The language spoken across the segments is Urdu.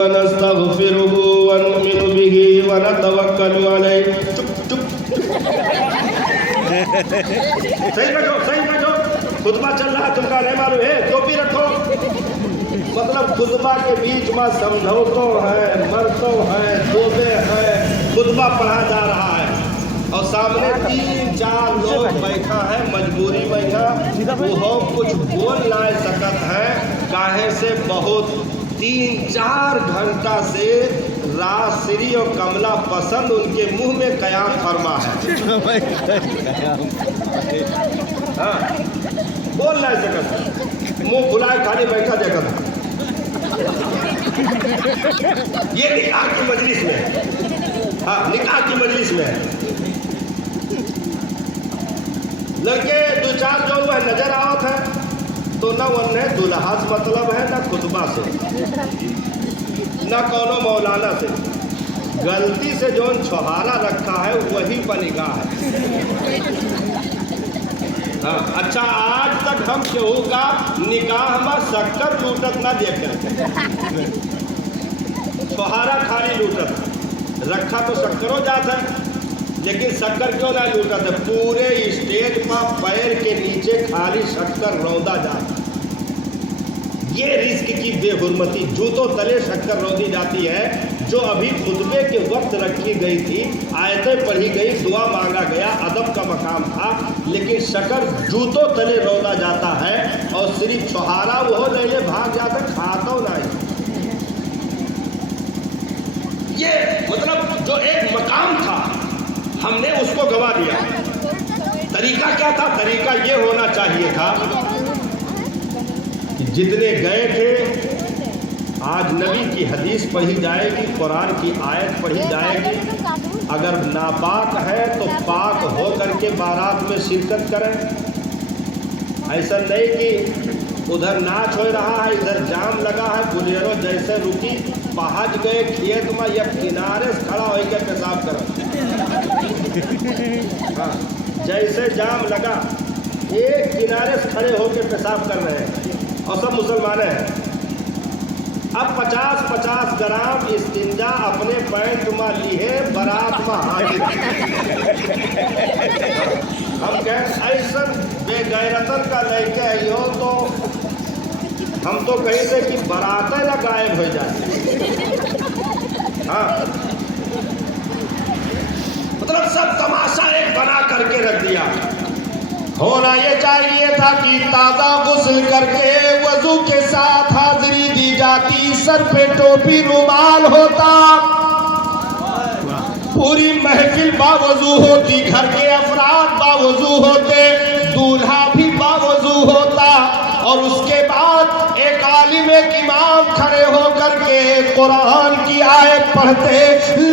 ونستغفره ونؤمن به ونتوکل علیہ. صحیح بیٹھو. خطبہ چل رہا ہے، تم کا نہیں معلوم ہے، ٹوپی رکھو. مطلب خطبہ کے بیچ میں سمجھوتوں ہیں، مرتوں ہیں، توبے ہیں، خطبہ پڑھا جا رہا ہے اور سامنے 3-4 لوگ بیٹھا ہے مجبوری میں ہے، وہ کچھ بول نہ سکت ہے کاہے سے بہت 3-4 گھنٹہ سے راسری اور کملا پسند ان کے منہ میں قیام فرما ہے. ہاں بول نہیں سکت، منہ کھلائے خالی بیٹھا دیکھا تھا. یہ نکاح کی مجلس میں ہے. ہاں نکاح کی مجلس میں ہے. لڑکے 2-4 جو وہ نظر آوت ہے تو نہ انہیں دلہا سے مطلب ہے، نہ خطبہ سے، نہ کونو مولانا سے. غلطی سے جو چھہارا رکھا ہے وہی پر نگاہ ہے. اچھا آج تک ہم کہوں کا نکاح میں شکر لوٹت نہ دیکھیں، چھہارا خالی لوٹت رکھا تو شکر ہو جاتا ہے، لیکن شکر کیوں نہ لوٹت ہے؟ پورے اسٹیج پر پیر کے نیچے خالی شکر روندا جاتا. یہ رزق کی بے حرمتی، جوتوں تلے شکر روندی جاتی ہے. جو ابھی خطبے کے وقت رکھی گئی تھی، آیتیں پڑھی گئی، دعا مانگا گیا، ادب کا مقام تھا، لیکن شکر جوتوں تلے روندا جاتا ہے اور صرف چھہارا وہ لے بھاگ جاتا، کھاتا ہو نہیں. یہ مطلب جو ایک مقام تھا ہم نے اس کو گوا دیا. طریقہ کیا تھا؟ طریقہ یہ ہونا چاہیے تھا کہ جتنے گئے تھے آج نبی کی حدیث پڑھی جائے گی، قرآن کی آیت پڑھی جائے گی. اگر ناپاک ہے تو پاک ہو کر کے بارات میں شرکت کریں. ایسا نہیں کہ ادھر ناچ ہو رہا ہے، ادھر جام لگا ہے، بلیرو جیسے رکی پہنچ گئے کھیت میں یا کنارے سے کھڑا ہو کے پیشاب کرو. ہاں جیسے جام لگا ایک کنارے سے کھڑے ہو کے پیشاب کر رہے ہیں اور سب مسلمان ہیں. اب 50-50 گرام استنجا اپنے پینٹ میں لیے برات میں حاضر. ہم کہیں ایسا بے غیرتن کا لے کے آئی ہو تو ہم تو کہیں تھے کہ براتیں نہ غائب ہو جائے. ہاں مطلب سب تماشا ایک بنا کر کے رکھ دیا. ہونا یہ چاہیے تھا کہ تازہ غسل کر کے وضو کے ساتھ حاضری دی جاتی، سر پہ ٹوپی رومال ہوتا، پوری محفل باوضو ہوتی، گھر کے افراد باوضو ہوتے، دولہا بھی باوضو ہوتا، اور اس کے بعد ایک عالم ایک امام کھڑے ہو کر کے قرآن کی آیت پڑھتے،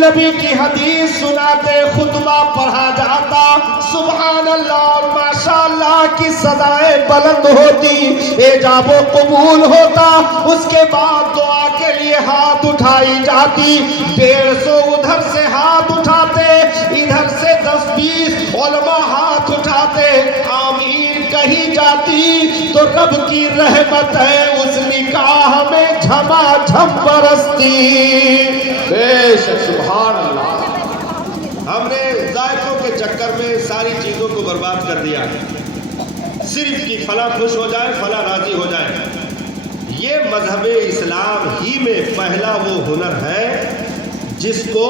نبی کی حدیث سناتے، خطبہ پڑھا جاتا. سبحان اللہ اور ماشاءاللہ کی صدائیں بلند ہوتی، اجاب و قبول ہوتا. اس کے بعد دعا کے لیے ہاتھ اٹھائی جاتی. 150 ادھر سے ہاتھ اٹھاتے، ادھر سے 10-20 علماء ہاتھ اٹھاتے، آمین کہی جاتی تو رب کی رحمت ہے اس نکاح میں جھما جھم برستی. بے شک سبحان اللہ. ہم نے ذائقوں کے چکر میں ساری چیزوں کو برباد کر دیا، صرف کہ فلاں خوش ہو جائے، فلاں راضی ہو جائے. یہ مذہب اسلام ہی میں پہلا وہ ہنر ہے جس کو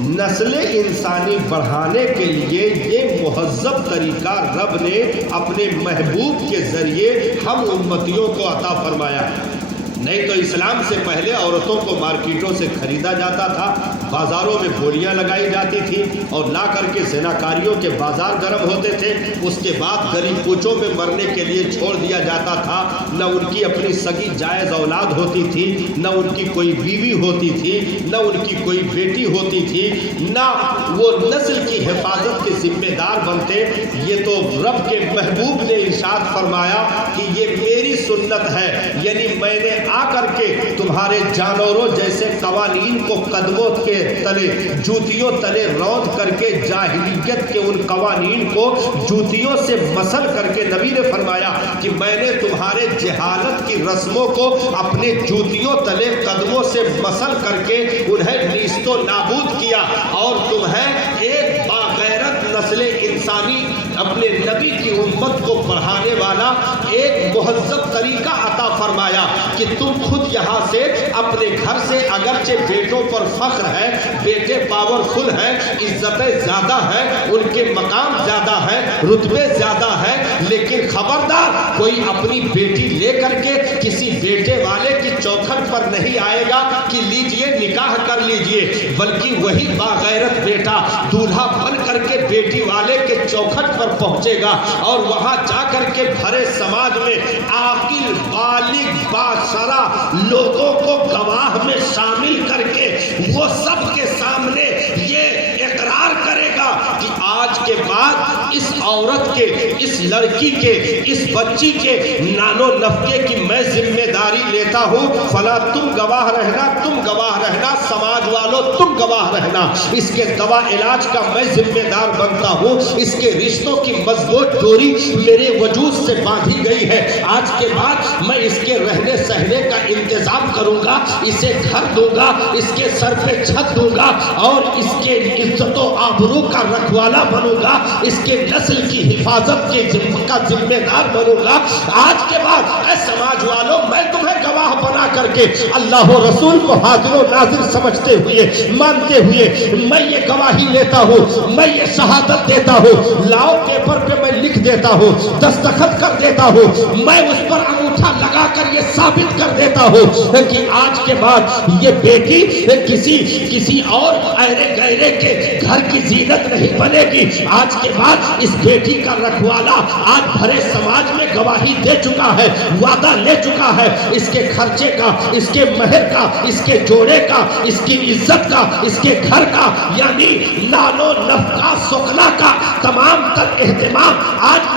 نسل انسانی بڑھانے کے لیے یہ مہذب طریقہ رب نے اپنے محبوب کے ذریعے ہم امتیوں کو عطا فرمایا. نہیں تو اسلام سے پہلے عورتوں کو مارکیٹوں سے خریدا جاتا تھا، بازاروں میں بولیاں لگائی جاتی تھی اور لا کر کے زناکاریوں کے بازار گرم ہوتے تھے. اس کے بعد غریب کوچوں میں مرنے کے لیے چھوڑ دیا جاتا تھا. نہ ان کی اپنی سگی جائز اولاد ہوتی تھی، نہ ان کی کوئی بیوی ہوتی تھی، نہ ان کی کوئی بیٹی ہوتی تھی، نہ وہ نسل کی حفاظت کے ذمہ دار بنتے. یہ تو رب کے محبوب نے ارشاد فرمایا کہ یہ میری سنت ہے، یعنی میں نے آ کر کے تمہارے جانوروں جیسے قوانین کو قدموں کے تلے جوتیوں تلے رود کر کے جاہلیت کے ان قوانین کو جوتیوں سے مسل کر کے نبی نے فرمایا کہ میں نے تمہارے جہالت کی رسموں کو اپنے جوتیوں تلے قدموں سے مسل کر کے انہیں نیست و نابود کیا اور تمہیں ایک باغیرت نسل انسانی اپنے نبی کی امت کو پڑھانے والا ایک مہذب طریقہ عطا فرمایا کہ تم خود یہاں سے اپنے گھر سے اگرچہ بیٹوں پر فخر ہے، بیٹے پاورفل ہیں، عزتیں زیادہ ہیں، ان کے مقام زیادہ ہیں، رتبے زیادہ ہیں، لیکن خبردار کوئی اپنی بیٹی لے کر کے کسی بیٹے والے کی چوکھٹ پر نہیں آئے گا کہ لیجئے نکاح کر لیجئے، بلکہ وہی باغیرت بیٹا دولہا بن کر کے بیٹی والے کے چوکھٹ پر پہنچے گا اور وہاں جا کر کے بھرے سماج میں عاقل بالغ باشرہ لوگوں کو گواہ میں شامل کر کے وہ سب کے سامنے یہ اقرار کرے گا کہ آج کے بعد اس عورت کے، اس لڑکی کے، اس بچی کے نان و نفقے کی میں ذمہ داری لیتا ہوں، فلاں تم گواہ رہنا، تم گواہ رہنا، سماج والوں تم گواہ رہنا، اس کے دوا علاج کا میں ذمہ دار بنتا ہوں، اس کے رشتوں کی مضبوط ڈوری میرے وجود سے باندھی گئی ہے، آج کے بعد میں اس کے رہنے سہنے کا انتظام کروں گا، اسے گھر دوں گا، اس کے سر پہ چھت دوں گا اور اس کے عزت و آبرو کا رکھوالا بنوں گا، اس کے نسل کی حفاظت کے کا ذمہ دار بنوں گا، آج کے بعد اے سماج والوں میں تمہیں گواہ بنا کر کے اللہ و رسول کو حاضر و ناظر سمجھتے ہوئے مانتے ہوئے میں یہ گواہی لیتا ہوں، میں یہ شہادت دیتا ہوں، لاؤ پیپر پہ میں لکھ دیتا ہوں، دستخط کر دیتا ہوں، میں اس پر انگوٹھا لگا کر یہ ثابت کر دیتا ہوں کہ آج کے بعد یہ بیٹی کسی اور ایرے گیرے کے گھر کی زینت نہیں بنے گی، آج کے بعد اس بیٹی کا رکھوالا آج بھرے سماج میں گواہی دے چکا ہے، وعدہ لے چکا ہے، اس کے خرچے کا، اس کے مہر کا، اس کے جوڑے کا، اس کی عزت کا، اس کے گھر کا، یعنی نان و نفقہ سکنا کا تمام تر اہتمام آج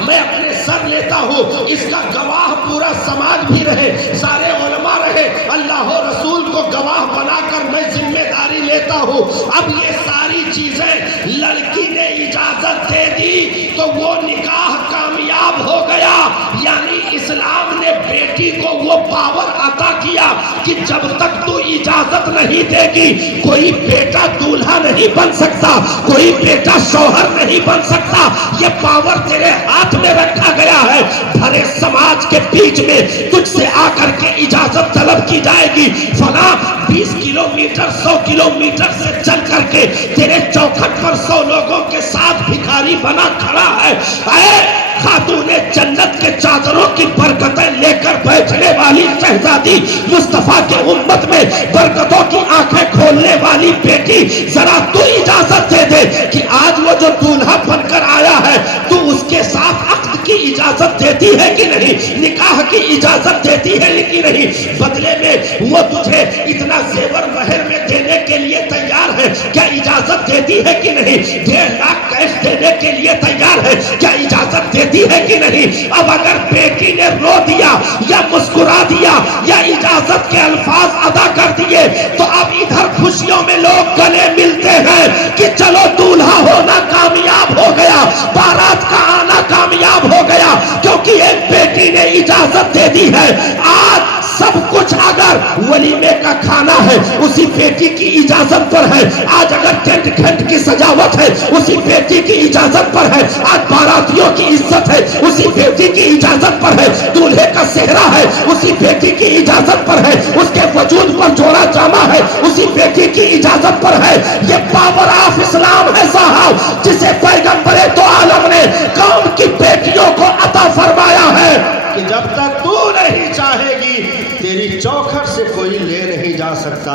میں اپنے سر لیتا ہوں، اس کا گواہ پورا سماج بھی رہے، سارے علماء رہے، اللہ و رسول کو گواہ بنا کر میں ذمہ داری لیتا ہوں۔ اب یہ ساری چیزیں لڑکی نے اجازت دے دی تو وہ نکاح کامیاب ہو گیا، یعنی اسلام نے بیٹی کو وہ پاور عطا کیا کہ جب تک تو اجازت نہیں دے گی کوئی بیٹا دولہا نہیں بن سکتا، کوئی بیٹا شوہر نہیں بن سکتا، یہ پاور تیرے ہاتھ میں رکھا گیا ہے، بھرے سماج کے بیچ میں تجھ سے آ کر کے اجازت طلب کی جائے گی، فلاں 20 کلومیٹر 100 کلومیٹر سے چل کر کے تیرے چوکھٹ پر 100 لوگوں کے ساتھ بھکاری بنا کھڑا ہے، اے خاتون جنت کے چادروں کی برکتیں لے کر بیٹھنے والی شہزادی مصطفیٰ کے امت میں برکتوں کی آنکھیں کھولنے والی بیٹی، ذرا تو اجازت دے دے کہ آج وہ جو دولہا بن کر آیا ہے تو اس کے ساتھ عقد کی اجازت دیتی ہے کہ نہیں، نکاح کی اجازت دیتی ہے کہ نہیں، بدلے میں وہ تجھے اتنا زیور مہر میں دینے کے لیے تیار ہے، کیا اجازت دیتی ہے کہ نہیں، 1.5 لاکھ کیش دینے کے لیے تیار ہے، کیا اجازت دیتی ہے کہ نہیں۔ اب اگر بیٹی نے رو دیا یا مسکرا دیا یا اجازت کے الفاظ ادا کر دیے تو اب ادھر خوشیوں میں لوگ گلے ملتے ہیں کہ چلو دولہا ہونا کامیاب ہو گیا، بارات کا آنا کامیاب ہو گیا، کیونکہ ایک بیٹی نے اجازت دے دی ہے۔ آج سب کچھ اگر ولیمے کا کھانا ہے اسی بیٹی کی اجازت پر ہے، آج اگر ٹینٹ گھنٹ کی سجاوٹ ہے اسی بیٹی کی اجازت پر ہے، آج باراتیوں کی عزت ہے اسی بیٹی کی اجازت پر ہے، دولہے کا صحرا ہے اسی بیٹی کی اجازت پر ہے، اس کے وجود پر جوڑا جامہ ہے اسی بیٹی کی اجازت پر ہے۔ یہ پاور آف اسلام ہے صاحب، جسے پیغمبر تو عالم نے قوم کی بیٹیوں کو عطا فرمایا ہے کہ جب تک تو نہیں چاہے گی تیری چوکھٹ سے کوئی لے نہیں جا سکتا،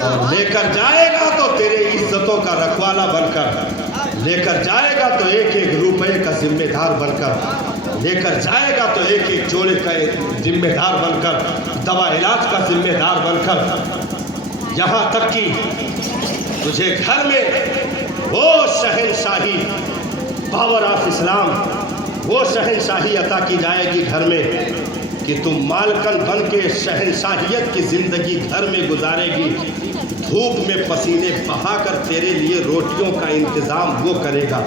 اور لے کر جائے گا تو تیرے عزتوں کا رکھوالا بن کر لے کر جائے گا، تو ایک ایک روپے کا ذمہ دار بن کر لے کر جائے گا، تو ایک ایک جوڑے کا ذمہ دار بن کر، دوا علاج کا ذمہ دار بن کر، یہاں تک کہ تجھے گھر میں وہ شہنشاہی پاور آف اسلام، وہ شہنشاہی عطا کی جائے گی گھر میں کہ تم مالکن بن کے شہنشاہیت کی زندگی گھر میں گزارے گی، دھوپ میں پسینے بہا کر تیرے لیے روٹیوں کا انتظام وہ کرے گا،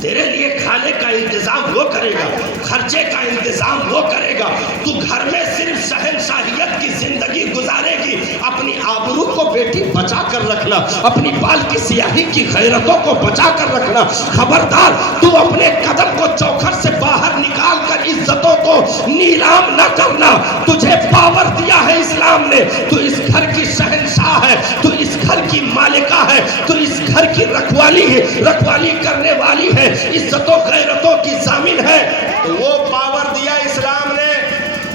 تیرے لیے کھانے کا انتظام وہ کرے گا، خرچے کا انتظام وہ کرے گا، تو گھر میں صرف شہنشاہیت کی زندگی گزارے گی۔ اپنی آبرو کو بیٹی بچا کر رکھنا، اپنی بال کی سیاہی کی غیرتوں کو بچا کر رکھنا۔ خبردار تو اپنے قدم کو چوکھر سے باہر نکال کر عزتوں کو نیلام نہ کرنا۔ تجھے پاور دیا ہے اسلام نے، تو اس گھر کی شہنشاہ ہے، تو اس گھر کی مالکہ ہے، تو اس گھر کی رکھوالی کرنے والی ہے، عزتوں غیرتوں کی ضامن ہے۔ تو وہ پاور دیا اسلام نے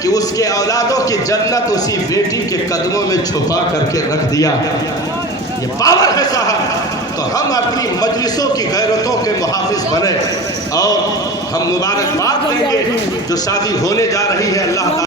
کہ اس کے اولادوں کی جنت اسی بیٹی کے قدموں میں چھپا کر کے رکھ دیا۔ یہ پاور ہے صاحب۔ تو ہم اپنی مجلسوں کی غیرتوں کے محافظ بنیں، اور ہم مبارکباد دیں گے جو شادی ہونے جا رہی ہے۔ اللہ تعالیٰ